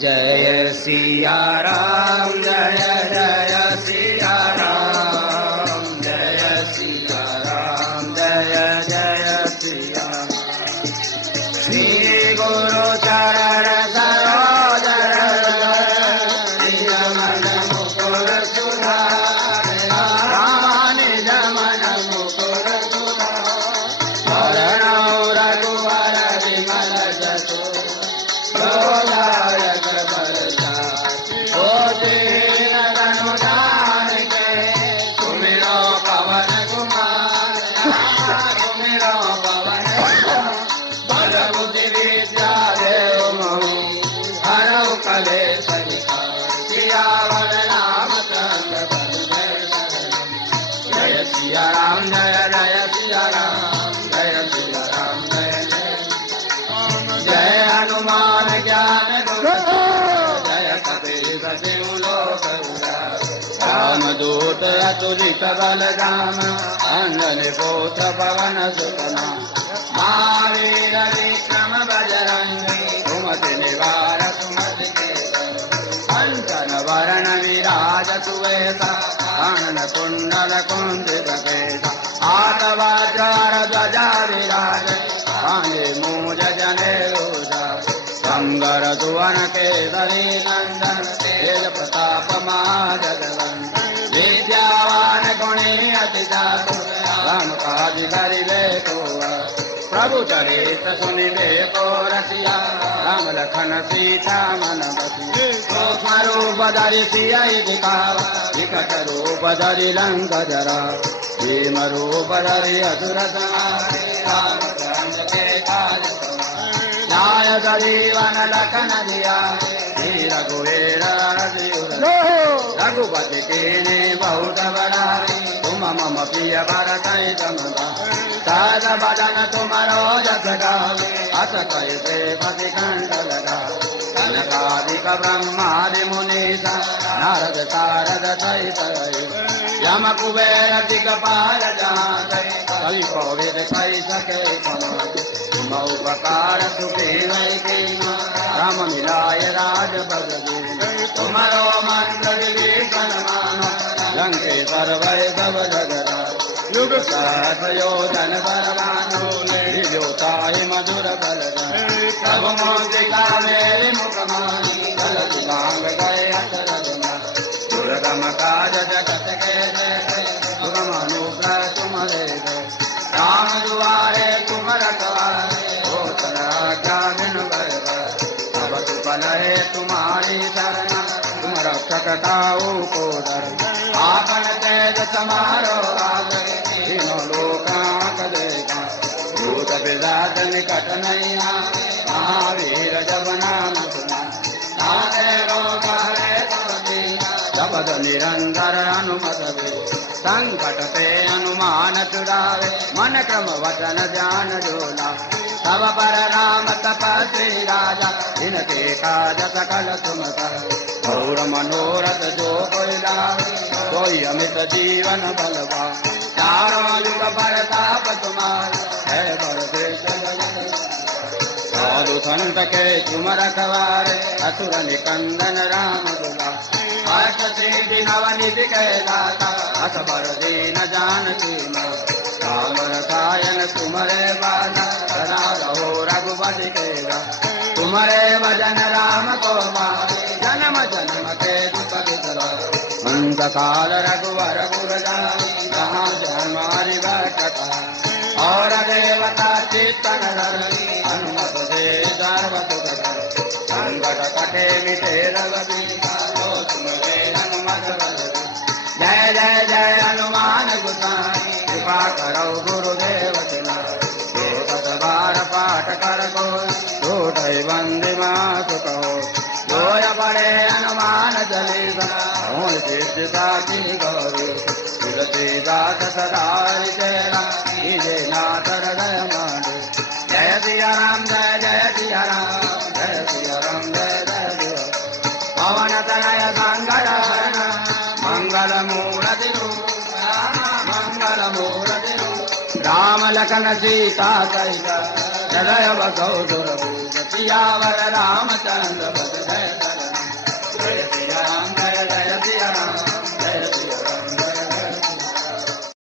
जय सिया राम जय जय सिया राम जय सिया राम जय जय सिया राम। श्री गुरु चरण सरोज निज मन मुकुर सुधार राम निज मन मुकुर सुधार रघुवर विमल जसु दूत अतुलित बलधाम अंजन पुत्र पवन सुतना महावीर विक्रम बजरंगी सुमति निवार सुमति के कंचन वरण विराज सुवेशा कानन कुंडल कुंजित केशा हाथ वज्र ध्वजा विराज कांधे मूज जनेऊषा कंगर सुवन केसरी नंदन तेज प्रताप महाजगवंदन विद्यावान गुणी अति चातुर राम काज करिबे को प्रभु चरित सुनिबे को रसिया राम लखन सीता मन बसिया सूक्ष्म रूप धरि सियहि दिखावा विकट रूप धरि लंक जरा भीम रूप धरि असुर संहारे रामचंद्र के काज नाय जीवन लखन दिया रघुवीर रघुपति के बहुत बड़ाई तुम मम प्रिय भरत सद बदन तुमरो जस गावे अस कैसे पति कंठ लगा कनकादिक ब्रह्मादि मुनीसा नारद सारद सहित यम कुबेर दिगपाल जाते कई पौविद कई सके तुम उपकार सुखी वै राम मिलाय राज बदली तुम्हारो मंत्र विभीषण मानो लंकेश्वर वै सब जगरा युग सहस्र योजन परमानो दिव्योताहि मधुर बल सब मोदिका मेरे मुख मानी गलत मांग गए अतरगुना दुर्गम काज जगत के देखे सुगम अनुग्रह तुम्हारे दे राम दुआरे तुम रखवारे हो तना बिन है तुम्हारी शरण तुम रक्षक ताऊ को डर आपन तेज समारो तीनों लोकांक देखा भूत विदात निकट नहीं महावीर जब नाम सुना जपद निरंतर अनुमत संकट ते अनुमान चुरावे मन क्रम वचन ध्यान जोला तब पर राम तपस्वी राजा इनके काज सकल तुम कर और मनोरथ जो कोई लावे कोई अमित जीवन बलवा चारों युग परताप तुम्हारा है बरदेश साधु संत के तुम रखवारे असुर निकंदन राम दुला हर्ष सिद्धि नवनिधि के दाता अस बर दीन जानकी मां राम रसायन तुम्हारे बाला सदा रहो रघुपति के तुम्हारे भजन राम को पावे जन्म जन्म के दुख बिसरा अंत काल रघुवर पुर जाई जहाँ हमारी कथा और देवता चित्तन धरनी हनुमत से सर्वत संकट कटे मिटे रघुबीर तुम्हारे हनुमत जय जय जय हनुमान गोसाई कृपा करो गुरुदेव बार पाठ कर को छोटे बंदे मात कहो जोय बड़े हनुमान चालीसा हो सिद्ध साथी गौरी तुलसीदास सदा तेरा कीजे नाथ हृदय मांडे जय सिया राम जय जय सिया राम जय सिया राम जय जय सिया पवन तनय संगय मंगल मूर्ति मंगल मूर्ति राम लखन सीता सहित हृदय बसो सुरभूत सियावर रामचंद्र बस जय